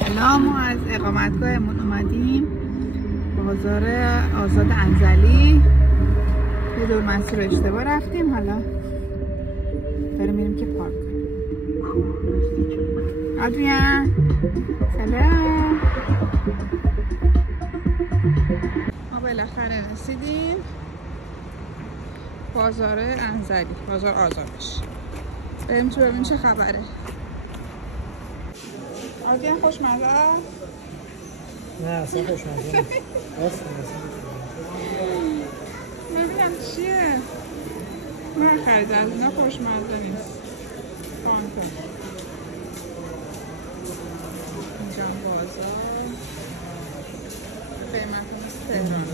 الان ما از اقامتگاهمون اومدیم بازار آزاد انزلی. یه دور مسیر رو اشتباه رفتیم، حالا داریم میریم که پارک کنیم. آدریان سلام. ما بالاخره رسیدیم بازار انزلی، بازار آزادش. بریم تو ببین چه خبره. آدریان خوشمزه؟ نه اصلا خوشمزه نیست. ببینم چیه؟ من خرید از اینا خوشمزه نیست. کانتون اینجا بازار قیمت تهران.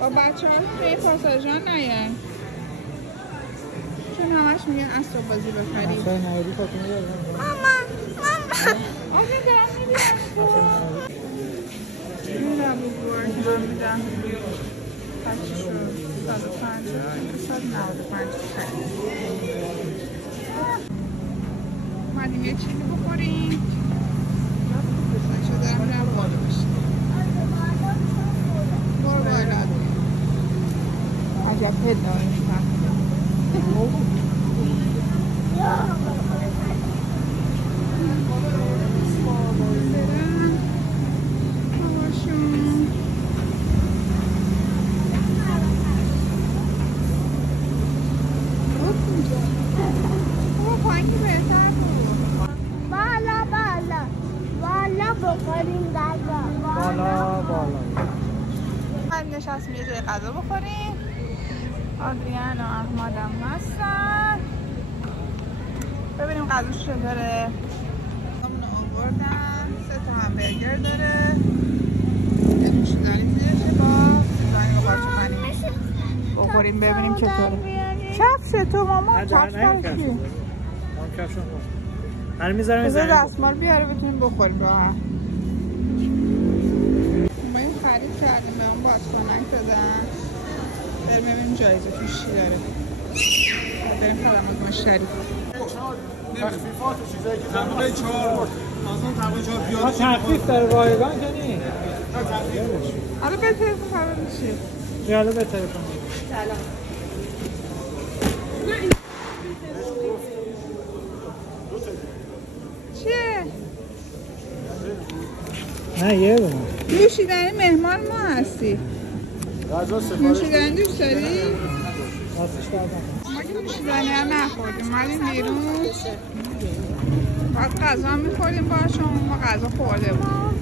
با بچه ها توی پاساژان نیاین چون همش میگن اسباب بازی بخرید. بچه های نایری فاطمه دارم. ماما آقا دارم میبینم این لبو بور که من میدم بچه شد 150 این 195 خرید. اومدیم یه چیزی بخوریم. بچه دارم میرم بالا بشیم. برو بالا عجب پدایی میکنم. نشستیم یه جای غذا بخوریم. آدریان و احمد هم هستن. ببینیم غذاش چطوره. همونو آوردن 3 تا همبرگر داره. یه نوشیدنی توشه با سیزانی و قاچمانی بخوریم ببینیم چطوره. کفشه تو ماما کفش فرشی کفشون خور هر میذارم بذار دستمال بیاره بتونیم بخوریم با هم. ما این خرید کردیم به هم بازکنک دادن. بریم ببینیم جایزه توش چی داره. بریم خدمات مشتری. تخفیفات و چیزایی که طبقه 4 مثلا طبقه 4 پیاده تخفیف داره رایگان که نیست. حالا به تلفن خبر میشه. حالا به تلفن. سلام. چیه؟ نه یه دونه. نوشیدنی مهمان ما هستی. نوشیدنی دوست داری؟ راستش دادم. ما که نوشیدنی هم نخوردیم. اومدیم بیرون. بعد غذا میخوردیم با شما. ما غذا خورده بود.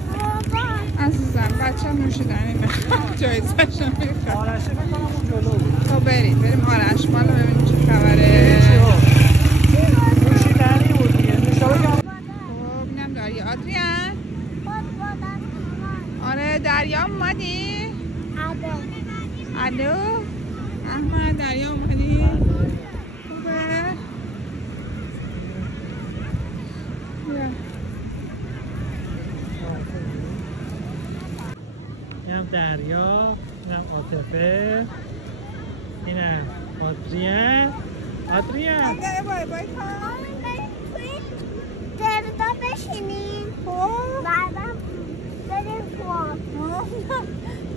عزیزم بچه هم نوشیدنی میخواد. جایزه‌شو میخواد. آرشه بکنم اون جلو بود. تا بریم آرش مالا ببینیم چه خبره. نوشیدنی بود دیگه. نوشابه خب اینم دریا. آدریان آره دریا اومدی؟ الو احمد دریا اومدی؟ خوبه؟ بیا اینم دریا، اینم عاطفه، اینم آدریان. آدریان بای بای کن. دردا بشینیم بعدم بریم فوق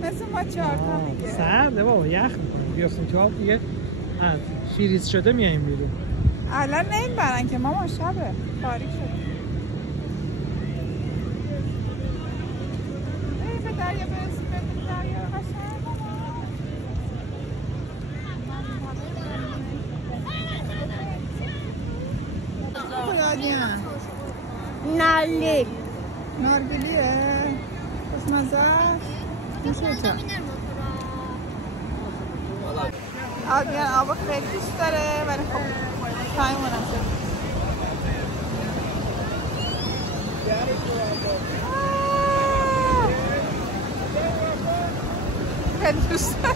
مثل ما 4 تا میگه سرده بابا یخ میکنم. بیافتیم تو آب دیگه فریز شده میاییم بیرون. الان نمیبرن که ماما شبه تاریک شده. به دریا برسیم ببینیم دریا رو قشنگ. نالی نارگیلیه خوشمزه میشه. آدریان آب خیلی دوست داره ولی خب تایم مناسب. خیلی دوست داره.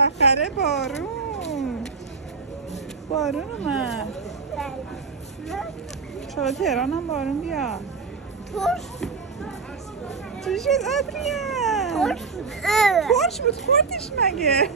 آخره بارون اومد. چرا تهران هم بارون بیاد. چی شد آدریان؟ ترش بود خوردیش مگه؟